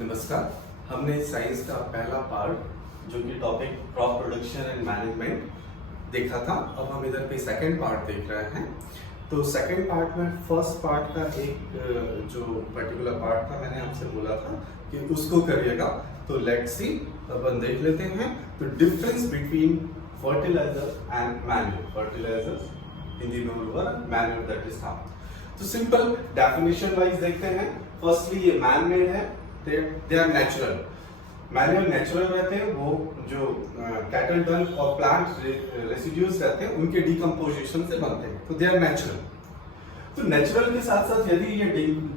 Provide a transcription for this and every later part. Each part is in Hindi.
नमस्कार। हमने साइंस का पहला पार्ट जो कि topic crop production and management देखा था। अब हम इधर पे सेकंड पार्ट देख रहे हैं। तो सेकंड पार्ट में फर्स्ट पार्ट का एक जो पर्टिकुलर पार्ट था मैंने आपसे बोला था कि उसको करिएगा। तो लेट्स सी, अपन देख लेते हैं। तो difference between fertilizer and manure. Fertilizers Hindi में बोलूंगा, मैन्यूर दैट इज हाउ। तो सिंपल डेफिनेशन वाइज देखते हैं। फर्स्टली ये मैन मेड है, they are natural. Manure natural रहते हैं, वो जो कैटल डंग और प्लांट रेसिड्यूज रहते हैं उनके डिकम्पोजिशन से बनते हैं, तो दे आर नेचुरल। तो नेचुरल के साथ साथ यदि ये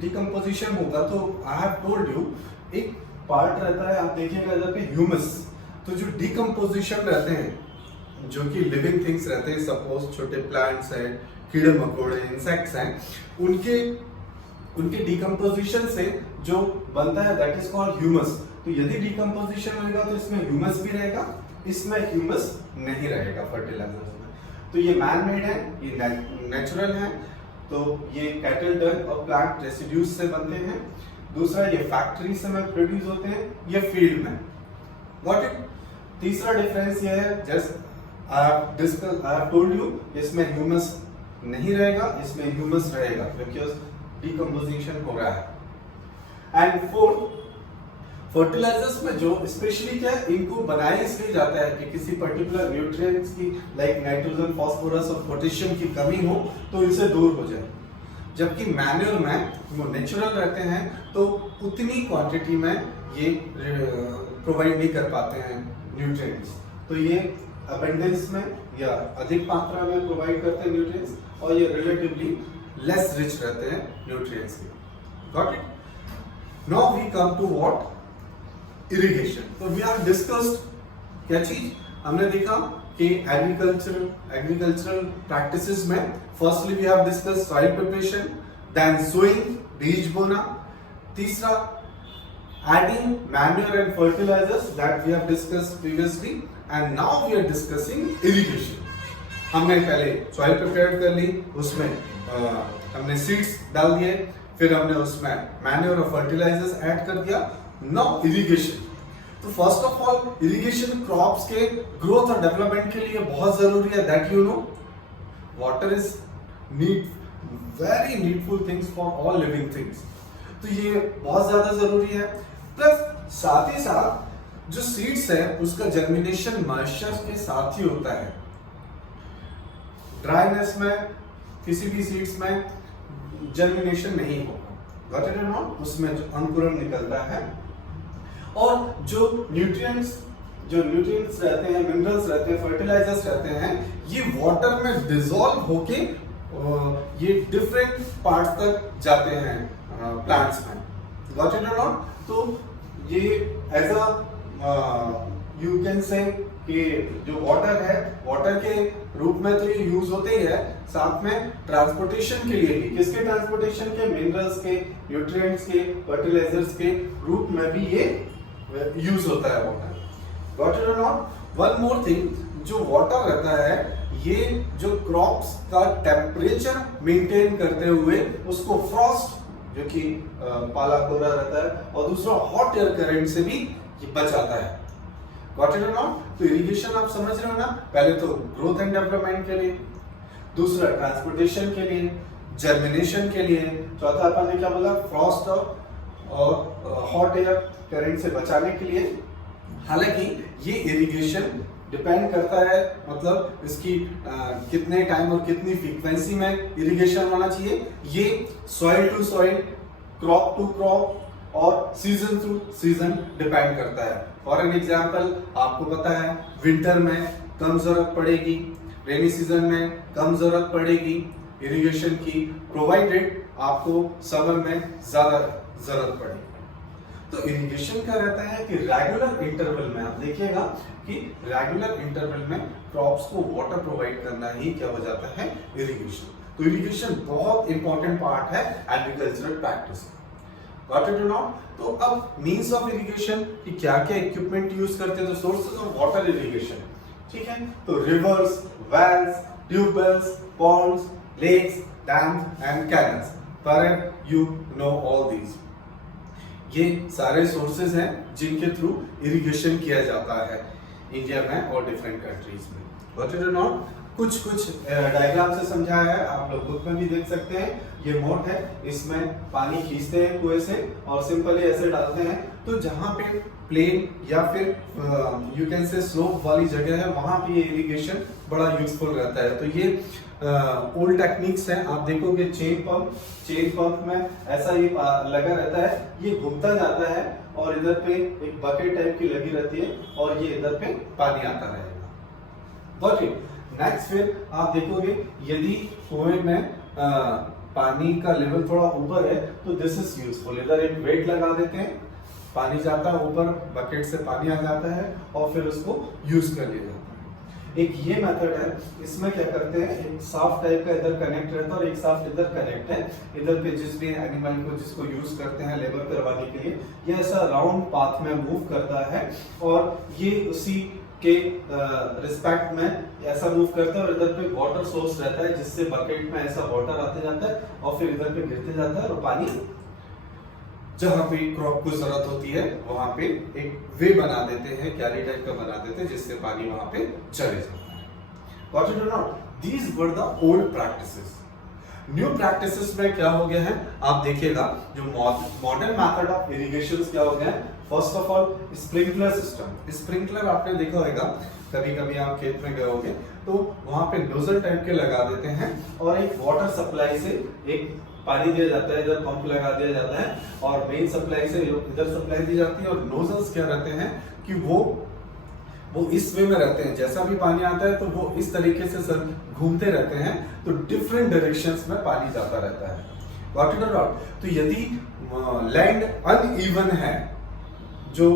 डिकम्पोजिशन होगा तो आई हैव टोल्ड यू एक पार्ट रहता है, आप देखिएगा इधर पे ह्यूमस। तो जो डिकम्पोजिशन रहते हैं जो कि लिविंग थिंग्स रहते हैं, सपोज छोटे प्लांट्स हैं, कीड़े मकोड़े, इंसेक्ट्स हैं, उनके डिकम्पोजिशन से जो बनता है दैट इज कॉल्ड ह्यूमस। तो यदि डिकम्पोजिशन होगा तो इसमें ह्यूमस भी रहेगा, इसमें ह्यूमस नहीं रहेगा फर्टिलाइजर्स में। तो ये मैन मेड है, ये नेचुरल है। तो ये कैटल डंग और प्लांट रेसिड्यूज से बनते हैं। दूसरा ये फैक्ट्री से में प्रोड्यूस होते हैं, ये फील्ड में। Got it. तीसरा डिफरेंस ये है, just I have told you, इसमें ह्यूमस नहीं रहेगा, इसमें ह्यूमस रहेगा बिकॉज डिकम्पोजिशन हो रहा है। एंड फोर्थ, फर्टिलाइजर्स में जो स्पेशली क्या है, इनको बनाया इसलिए जाता है कि किसी पर्टिकुलर न्यूट्रिएंट्स की लाइक नाइट्रोजन, फास्फोरस और पोटेशियम की कमी हो तो इनसे दूर हो जाए। जबकि मैन्यूर में वो नेचुरल रहते हैं तो उतनी क्वांटिटी में ये प्रोवाइड नहीं कर पाते हैं न्यूट्रिएंट्स। तो ये अबंडेंस में या अधिक मात्रा में प्रोवाइड करते हैं न्यूट्रिएंट्स, और ये रिलेटिवली लेस रिच रहते हैं न्यूट्रिएंट्स के। Got it. Now we come to what, irrigation. तो वी हैव डिस्कस्ड क्या चीज हमने देखा कि एग्रीकल्चरल प्रैक्टिसेस में firstly we have discussed soil preparation, then sowing, बीज बोना। तीसरा adding manure and fertilizers that we have discussed previously, and now we are discussing irrigation. हमने पहले सॉइल प्रिपेयर कर ली, उसमें हमने सीड्स डाल दिए, फिर हमने उसमें मैन्योर और फर्टिलाइजर्स ऐड कर दिया। Now irrigation. तो first of all irrigation crops के ग्रोथ और डेवलपमेंट के लिए बहुत जरूरी है, that you know. Water is very needful things for all living things. तो ये बहुत ज्यादा जरूरी है। प्लस साथ ही साथ जो सीड्स है उसका जर्मिनेशन मॉइस्चर के साथ ही होता है। ड्राइनेस में किसी भी सीड्स में जर्मिनेशन नहीं होगा, गॉट इट और नॉट, उसमें जो अंकुरण निकलता है। और जो न्यूट्रिएंट्स रहते हैं, मिनरल्स रहते हैं, फर्टिलाइजर्स रहते हैं, ये वाटर में डिसॉल्व होके ये डिफरेंट पार्ट्स तक जाते हैं प्लांट्स में, गॉट इट और नॉट। तो ये एज अ यू कैन से कि जो वाटर है, वाटर के रूप में तो ये यूज होते ही है, साथ में ट्रांसपोर्टेशन के लिए भी, किसके ट्रांसपोर्टेशन के, मिनरल्स के, न्यूट्रिएंट्स के, फर्टिलाइजर्स के रूप में भी ये यूज होता है water, got it or not. One more thing, जो वाटर रहता है ये जो क्रॉप्स का टेम्परेचर मेंटेन करते हुए उसको फ्रॉस्ट जो कि पाला कोरा रहता है, और दूसरा हॉट एयर करंट से भी ये बचाता है, गॉट इट और नॉट। तो इरिगेशन आप समझ रहे हो ना, पहले तो ग्रोथ एंड डेवलपमेंट के लिए, दूसरा ट्रांसपोर्टेशन के लिए, जर्मिनेशन के लिए, चौथा अपन ने क्या बोला, फ्रॉस्ट और हॉट एयर करंट से बचाने के लिए। हालांकि ये इरिगेशन डिपेंड करता है, मतलब इसकी कितने टाइम और कितनी फ्रीक्वेंसी में इरिगेशन होना चाहिए, ये soil to soil, crop to crop और सीजन टू सीजन डिपेंड करता है। फॉर एन एग्जांपल, आपको पता है विंटर में कम जरूरत पड़ेगी, रेनी सीजन में कम जरूरत पड़ेगी इरिगेशन की, प्रोवाइडेड आपको समर में ज्यादा जरूरत पड़ेगी। तो इरिगेशन का रहता है कि रेगुलर इंटरवल में, आप देखिएगा कि रेगुलर इंटरवल में क्रॉप्स को वाटर प्रोवाइड करना ही क्या हो जाता है, इरिगेशन। तो इरिगेशन बहुत इंपॉर्टेंट पार्ट है agricultural practice, got it or not. तो अब मींस ऑफ इरिगेशन कि क्या क्या इक्विपमेंट यूज करते हैं, तो सोर्सेज ऑफ वाटर इरिगेशन, ठीक है। तो rivers, wells, tubewells, ponds, lakes, dams and canals, for you know all these. ये सारे सोर्सेज हैं जिनके थ्रू इरिगेशन किया जाता है इंडिया में और डिफरेंट कंट्रीज में। व्हाट इज नॉट कुछ डायग्राम से समझाया है, आप लोग बुक में भी देख सकते हैं। ये मोट है, इसमें पानी खींचते हैं कुएं से और सिंपली ऐसे डालते हैं। तो जहां पे प्लेन या फिर यू कैन से स्लोप वाली जगह है वहां पे ये इरिगेशन बड़ा यूजफुल रहता है। तो ये ओल्ड टेक्निक्स हैं। आप देखोगे चेन पंप में ऐसा ये लगा रहता है, ये घूमता जाता है और इधर पे एक बकेट टाइप की लगी रहती है और ये इधर पे पानी आता रहेगा। ओके, नेक्स्ट फिर आप देखोगे यदि कुएं में पानी का लेवल थोड़ा ऊपर है तो दिस इज यूजफुल। इधर एक वेट लगा देते हैं, पानी जाता है ऊपर, बकेट से पानी आ जाता है और फिर उसको यूज कर लिया जाता है। एक ये मेथड है, इसमें क्या करते हैं, एक साफ टाइप का इधर कनेक्ट रहता है और एक साफ इधर कनेक्ट है। इधर पे जिस भी एनिमल को जिसको यूज करते हैं लेबर करवाने के लिए, ये ऐसा राउंड पाथ में मूव करता है और ये उसी के रिस्पेक्ट में ऐसा मूव करता है और इधर पे वाटर सोर्स रहता है जिससे बकेट में ऐसा वाटर आते जाता है और फिर इधर पे गिरते जाता है और पानी जहां पे क्रॉप को जरूरत होती है वहां पे एक वे बना देते हैं, क्यारी टाइप का बना देते हैं जिससे पानी वहां पे चले जाता है। Got it or not? These were the old practices. New practices में क्या हो गया है, आप देखिएगा जो मॉडर्न मेथड ऑफ इरिगेशन क्या हो गया है। First of all sprinkler system. Sprinkler आपने देखा होगा, कभी कभी आप खेत में गए होंगे तो वहां पे नोजल टाइप के लगा देते हैं और एक वाटर सप्लाई से एक पानी दिया जाता है, इधर पंप लगा दिया जाता है और मेन सप्लाई से इधर सप्लाई दी जाती है और नोजल्स क्या रहते हैं कि वो इस वे में रहते हैं, जैसा भी पानी आता है तो वो इस तरीके से सर घूमते रहते हैं तो डिफरेंट डायरेक्शंस में पानी जाता रहता है। Got it or not? तो यदि लैंड अनइवन है, जो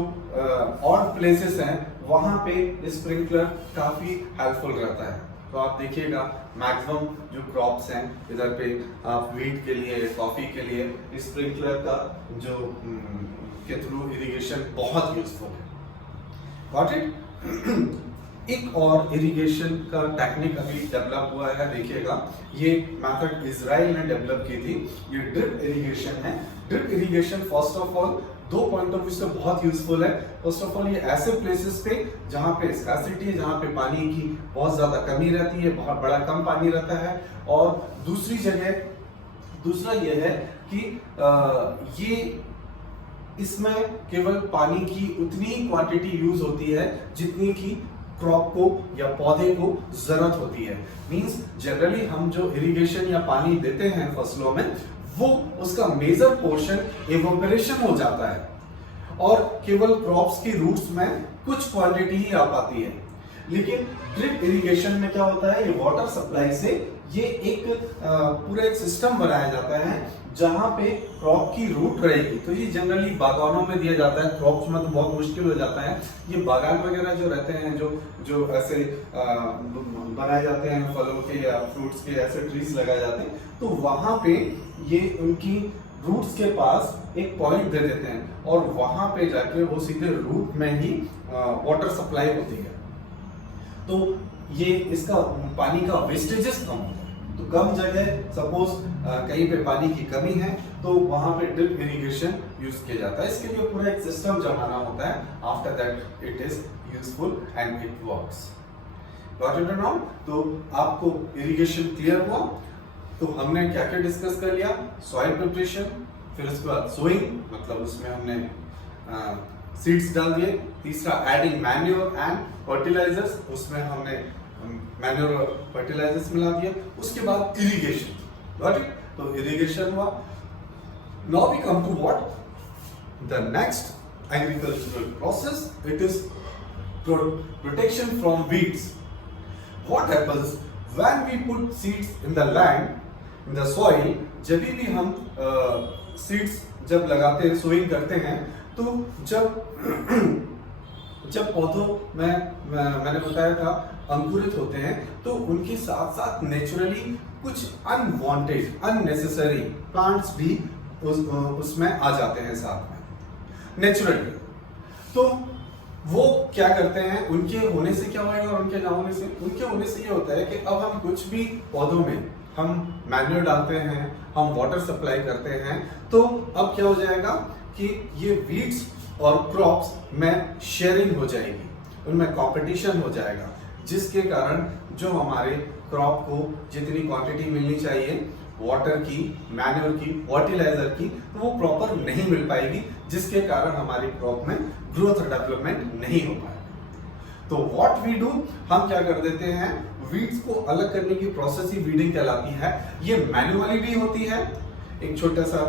ऑड प्लेसेस हैं, वहां पे स्प्रिंकलर काफी हेल्पफुल रहता है। तो आप देखिएगा मैक्सिमम जो क्रॉप्स हैं इधर पे आप वीट के लिए, कॉफी के लिए स्प्रिंकलर का जो के थ्रू इरिगेशन बहुत यूजफुल है। Got it? एक और इरिगेशन का टेक्निक अभी डेवलप हुआ है, देखिएगा ये मेथड इजराइल ने डेवलप की थी। ये ड्रिप इरिगेशन है। Drip irrigation first of all दो पॉइंट ऑफ व्यू से बहुत यूजफुल है। फर्स्ट ऑफ ऑल ये ऐसे प्लेसेस पे जहां पे स्कार्सिटी है, जहां पे पानी की बहुत ज्यादा कमी रहती है, बहुत बड़ा कम पानी रहता है। और दूसरा ये है कि ये इसमें केवल पानी की उतनी क्वांटिटी यूज होती है जितनी की क्रॉप को या पौधे को जरूरत होती है। मींस जनरली हम जो इरिगेशन या पानी देते हैं फसलों में, वो उसका मेजर पोर्शन इवेपोरेशन हो जाता है और केवल क्रॉप्स की रूट्स में कुछ क्वांटिटी ही आ पाती है। लेकिन ड्रिप इरिगेशन में क्या होता है, ये वाटर सप्लाई से ये एक पूरा एक सिस्टम बनाया जाता है जहां पे क्रॉप की रूट रहेगी। तो ये जनरली बागानों में दिया जाता है, क्रॉप्स में तो बहुत मुश्किल हो जाता है। ये बागान वगैरह जो रहते हैं, जो ऐसे बनाए जाते हैं फलों के या फ्रूट्स के, ऐसे ट्रीज लगाए जाते हैं, तो वहां पे ये उनकी रूट्स के पास एक पॉइंट दे देते हैं और वहां पे जाके वो सीधे रूट में ही वाटर सप्लाई होती है। तो ये इसका पानी का वेस्टेजेस कम होता है। तो कम जगह सपोज कहीं पे पानी की कमी है तो वहां पे ड्रिप इरिगेशन यूज किया जाता है। इसके लिए पूरा एक सिस्टम जमाना होता है। After that it is useful and it works. Got it or not? तो आपको इरिगेशन क्लियर हुआ? तो हमने क्या क्या डिस्कस कर लिया? सॉइल प्रिपरेशन, फिर उसके बाद सोइंग, मतलब उसमें हमने सीड्स डाल दिए। तीसरा एडिंग मैन्योर एंड फर्टिलाइजर्स, उसमें हमने मैन्योर और फर्टिलाइजर्स मिला दिए। उसके बाद इरिगेशन। Got it? तो इरिगेशन हुआ। Now we come to what the next agricultural process, it is protection from weeds. What happens when we put seeds in the land, in the soil? जब भी हम सीड्स जब लगाते हैं, सोइंग करते हैं, तो जब पौधों में मैंने बताया था अंकुरित होते हैं, तो उनके साथ साथ नेचुरली कुछ अनवांटेड, अननेसेसरी प्लांट्स भी उसमें आ जाते हैं साथ में नेचुरली। तो वो क्या करते हैं, उनके होने से क्या होगा और उनके ना होने से? उनके होने से ये होता है कि अब हम कुछ भी पौधों में हम मैन्यूर डालते हैं, हम वाटर सप्लाई करते हैं, तो अब क्या हो जाएगा कि ये वीड्स और क्रॉप्स में शेयरिंग हो जाएगी, उनमें कंपटीशन हो जाएगा, जिसके कारण जो हमारे क्रॉप को जितनी क्वांटिटी मिलनी चाहिए वाटर की, मैन्योर की, फर्टिलाइजर की, तो वो प्रॉपर नहीं मिल पाएगी, जिसके कारण हमारी क्रॉप में ग्रोथ और डेवलपमेंट नहीं हो पाएगा। तो व्हाट वी डू, हम क्या कर देते हैं, वीड्स को अलग करने की प्रोसेस ही वीडिंग कहलाती है। ये मैन्युअली भी होती है, एक छोटा सा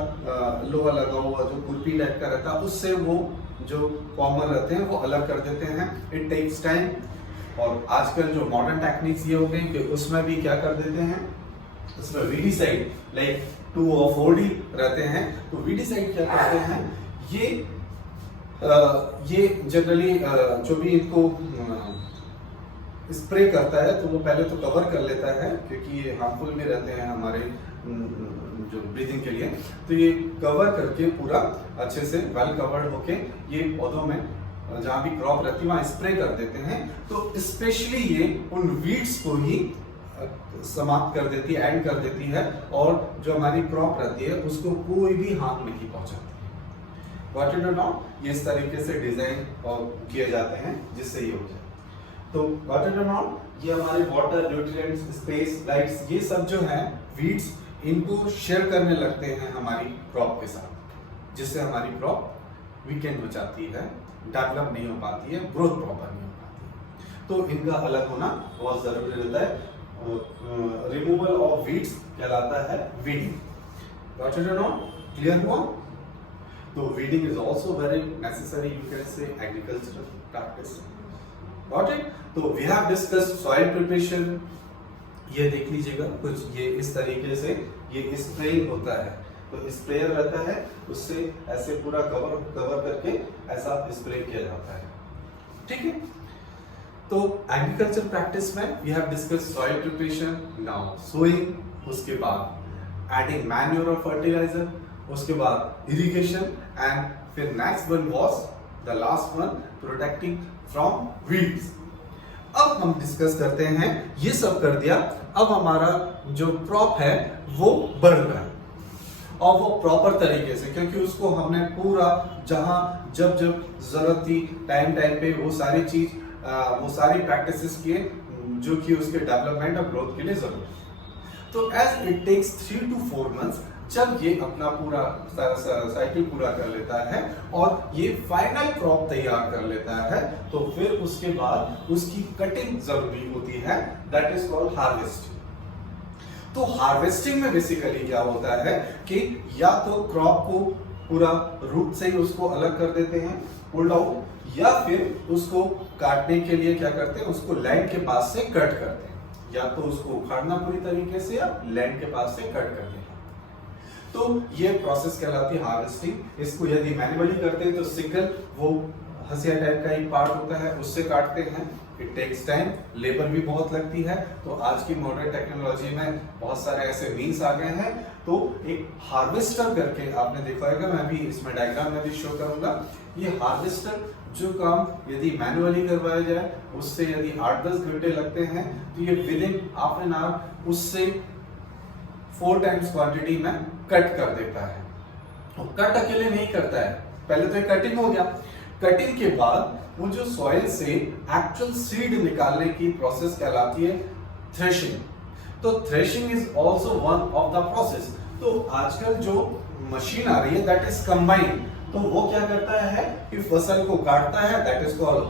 लोहा लगा हुआ जो खुरपी टाइप का रहता है, उससे वो जो फॉर्मर रहते हैं वो अलग कर देते हैं। It takes time. और आजकल जो मॉडर्न टेक्निक्स ये हो गई कि उसमें भी क्या कर देते हैं, उसमें वीडीसाइड लाइक 2 और 4D रहते हैं। तो वीडीसाइड क्या करते हैं, ये जनरली जो भी इनको स्प्रे करता है तो वो पहले तो कवर कर लेता है, क्योंकि ये हार्मफुल भी रहते हैं हमारे जो ब्रीदिंग के लिए। तो ये कवर करके पूरा अच्छे से वेल कवर्ड होके ये पौधों में जहाँ भी क्रॉप रहती है वहाँ स्प्रे कर देते हैं। तो स्पेशली ये उन वीड्स को ही समाप्त कर देती है, एंड कर देती है, और जो हमारी क्रॉप रहती है उसको कोई भी हार्म नहीं पहुंचाती। Got it or not? ये इस तरीके से डिजाइन और किए जाते हैं जिससे ये हो जाए। तो got it or not? ये हमारे वाटर, न्यूट्रिएंट्स, स्पेस, लाइट्स, ये सब जो है वीड्स, इनको शेयर करने लगते हैं हमारी क्रॉप के साथ, जिससे हमारी क्रॉप वीकेंड हो जाती है, डेवलप नहीं हो पाती है, ग्रोथ प्रॉपर नहीं हो पाती है। तो इनका अलग होना बहुत जरूरी रहता है। रिमूवल ऑफ वीड्स कहलाता है weeding. Got it or not? Clear हुआ? तो weeding is also very necessary, you can say agricultural practice. Got it? तो we have discussed soil preparation. ये देख लीजिएगा कुछ ये इस तरीके से ये स्प्रेइंग होता है, तो स्प्रेयर रहता है, उससे ऐसे पूरा कवर करके ऐसा स्प्रे किया जाता है। ठीक है, तो एग्रीकल्चर प्रैक्टिस में we have discussed soil preparation, now sowing, उसके बाद एडिंग मैन्योर और फर्टिलाइजर, उसके बाद इरिगेशन, एंड फिर next one was the last one protecting from weeds. अब हम डिस्कस करते हैं, ये सब कर दिया, अब हमारा जो क्रॉप है वो बढ़ रहा है, और वो प्रॉपर तरीके से, क्योंकि उसको हमने पूरा जहां जब जब जरूरत थी टाइम पे वो सारी चीज वो सारी प्रैक्टिसेस किए जो कि उसके डेवलपमेंट और ग्रोथ के लिए जरूरी है। तो as it takes 3 to 4 months, जब ये अपना पूरा साइकिल पूरा कर लेता है और ये फाइनल क्रॉप तैयार कर लेता है, तो फिर उसके बाद उसकी कटिंग जरूरी होती है, दैट इज कॉल्ड हार्वेस्टिंग। तो हार्वेस्टिंग में बेसिकली क्या होता है कि या तो क्रॉप को पूरा रूट से ही उसको अलग कर देते हैं, पुल्ड आउट, या फिर उसको काटने के लिए क्या करते हैं, उसको लैंड के पास से कट करते हैं, या तो उसको उखाड़ना पूरी तरीके से या लैंड के पास से कट कर देना। तो ये प्रोसेस कहलाती है हार्वेस्टिंग। इसको यदि मैन्युअली करते हैं तो सिकल, वो हसिया टाइप का एक पार्ट होता है, उससे काटते हैं। इट टेक्स टाइम, लेबर भी बहुत लगती है। तो आज की मॉडर्न टेक्नोलॉजी में बहुत सारे ऐसे मीन्स आ गए हैं। तो एक हार्वेस्टर करके आपने देखा होगा, मैं भी इसमें डायग्राम में भी शो करूंगा। ये हार्वेस्टर जो काम यदि मैन्युअली करवाया जाए, उससे यदि 8-10 घंटे लगते हैं, तो ये with in half an hour उससे 4 times क्वांटिटी में कट कर देता है। और कट अकेले नहीं करता है, पहले तो ये कटिंग हो गया, कटिंग के बाद वो जो सॉइल से एक्चुअल सीड निकालने की प्रोसेस कहलाती है थ्रेशिंग। तो threshing is also one of the process. तो आजकल जो मशीन आ रही है दैट इज कंबाइन, तो वो क्या करता है कि फसल को काटता है, दैट इज कॉल्ड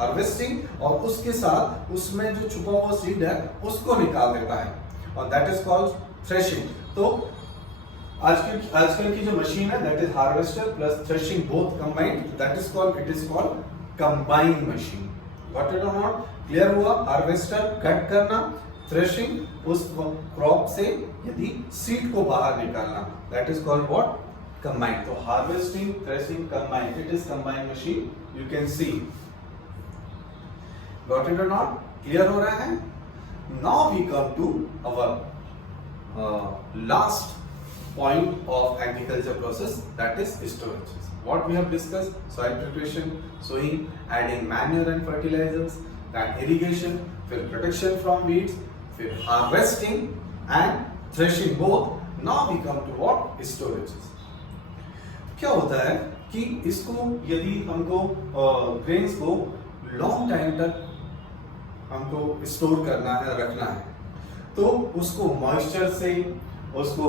हार्वेस्टिंग, और उसके साथ उसमें जो छुपा हुआ सीड है उसको निकाल देता है, और दैट इज कॉल्ड थ्रेशिंग। तो आजकल की जो मशीन है that is harvester plus threshing both combined, that is called, it is called combined machine. Got it or not? Clear हुआ? हार्वेस्टर कट करना, थ्रेशिंग उस क्रॉप से यदि सीड को बाहर निकालना, that is called what? Combined. तो harvesting, threshing, combined, it is combined machine, you can see. Got it or not? Clear हो रहा है? Now we come to our last point of agriculture process, that is storage. What we have discussed: soil preparation, sowing, adding manure and fertilizers, then irrigation, फिर protection from weeds, फिर harvesting and threshing both. Now we come to what? Storages. क्या होता है कि इसको यदि हमको ग्रेन्स को लॉन्ग टाइम तक हमको स्टोर करना है, रखना है, तो उसको मॉइस्चर से, उसको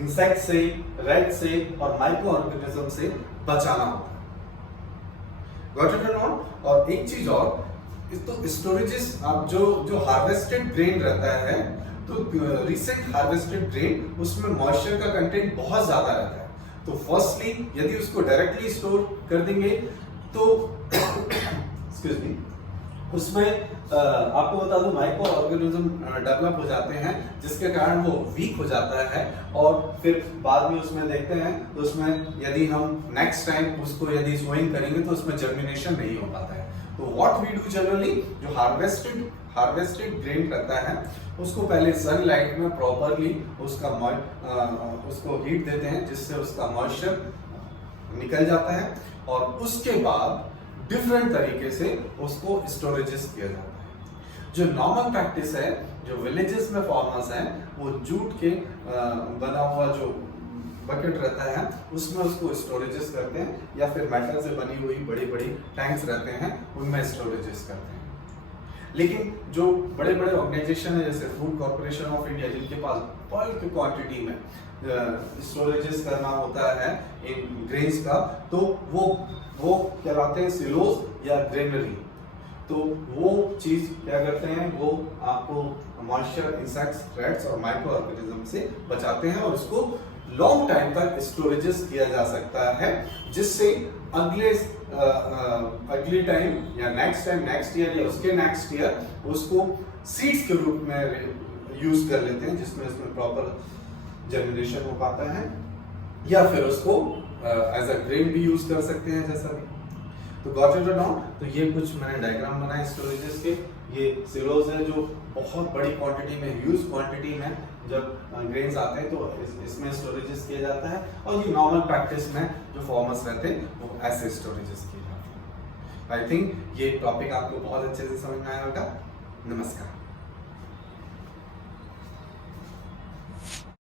इंसेक्ट से, रेट से और माइक्रो ऑर्गेनिज्म से बचाना होता है। Got it or not? और एक चीज और, तो स्टोरेजेस आप जो हार्वेस्टेड ग्रेन रहता है, तो रिसेंट हार्वेस्टेड ग्रेन उसमें मॉइस्चर का कंटेंट बहुत ज्यादा रहता है। तो फर्स्टली यदि उसको डायरेक्टली स्टोर कर देंगे तो एक्सक्यूज मी, उसमें आपको बता दूं माइक्रो ऑर्गेनिज्म डेवलप हो जाते हैं, जिसके कारण वो वीक हो जाता है और फिर बाद में उसमें देखते हैं तो उसमें यदि हम नेक्स्ट टाइम उसको यदि सोइंग करेंगे तो उसमें जर्मिनेशन नहीं हो पाता है। तो व्हाट वी डू जनरली, जो हार्वेस्टेड ग्रेन रहता है उसको पहले सनलाइट में प्रॉपरली उसको हीट देते हैं, जिससे उसका मॉइस्चर निकल जाता है और उसके बाद डिफरेंट तरीके से उसको स्टोरेजेस किया जाता है। जो नॉर्मल प्रैक्टिस है, जो विलेजेस में फार्मर्स हैं, वो जूट के बना हुआ जो बकेट रहता है उसमें उसको स्टोरेजेस करते हैं, या फिर मेटल से बनी हुई बड़ी बड़ी टैंक्स रहते हैं उनमें स्टोरेजेस करते हैं। लेकिन जो बड़े बड़े ऑर्गेनाइजेशन है जैसे फूड कॉर्पोरेशन ऑफ इंडिया, जिनके पास बल्क क्वांटिटी में स्टोरेजेस करना होता है इन ग्रेन्स का, तो वो कहलाते हैं सिलोज या ग्रेनरी। तो वो चीज क्या करते हैं, वो आपको मॉइस्चर, इंसेक्ट्स, रेट्स और माइक्रो ऑर्गेनिज्म से बचाते हैं और उसको लॉन्ग टाइम तक स्टोरेजेस किया जा सकता है, जिससे अगले टाइम या नेक्स्ट ईयर या उसके नेक्स्ट ईयर उसको सीड्स के रूप में यूज कर लेते हैं, जिसमें उसमें प्रॉपर जर्मिनेशन हो पाता है, या फिर उसको एज अ ग्रेन भी यूज कर सकते हैं जैसा भी। तो गॉट इट और नॉट? तो ये कुछ मैंने डायग्राम बनाए स्टोरेजेस के। ये सिलोज है जो बहुत बड़ी क्वांटिटी में, ह्यूज क्वांटिटी में जब ग्रेन्स आते हैं तो इसमें स्टोरेजेस किया जाता है, और ये नॉर्मल प्रैक्टिस में जो फार्मर्स रहते हैं वो ऐसे स्टोरेजेस किए जाते हैं। आई थिंक ये टॉपिक आपको बहुत अच्छे से समझ में आया होगा। नमस्कार।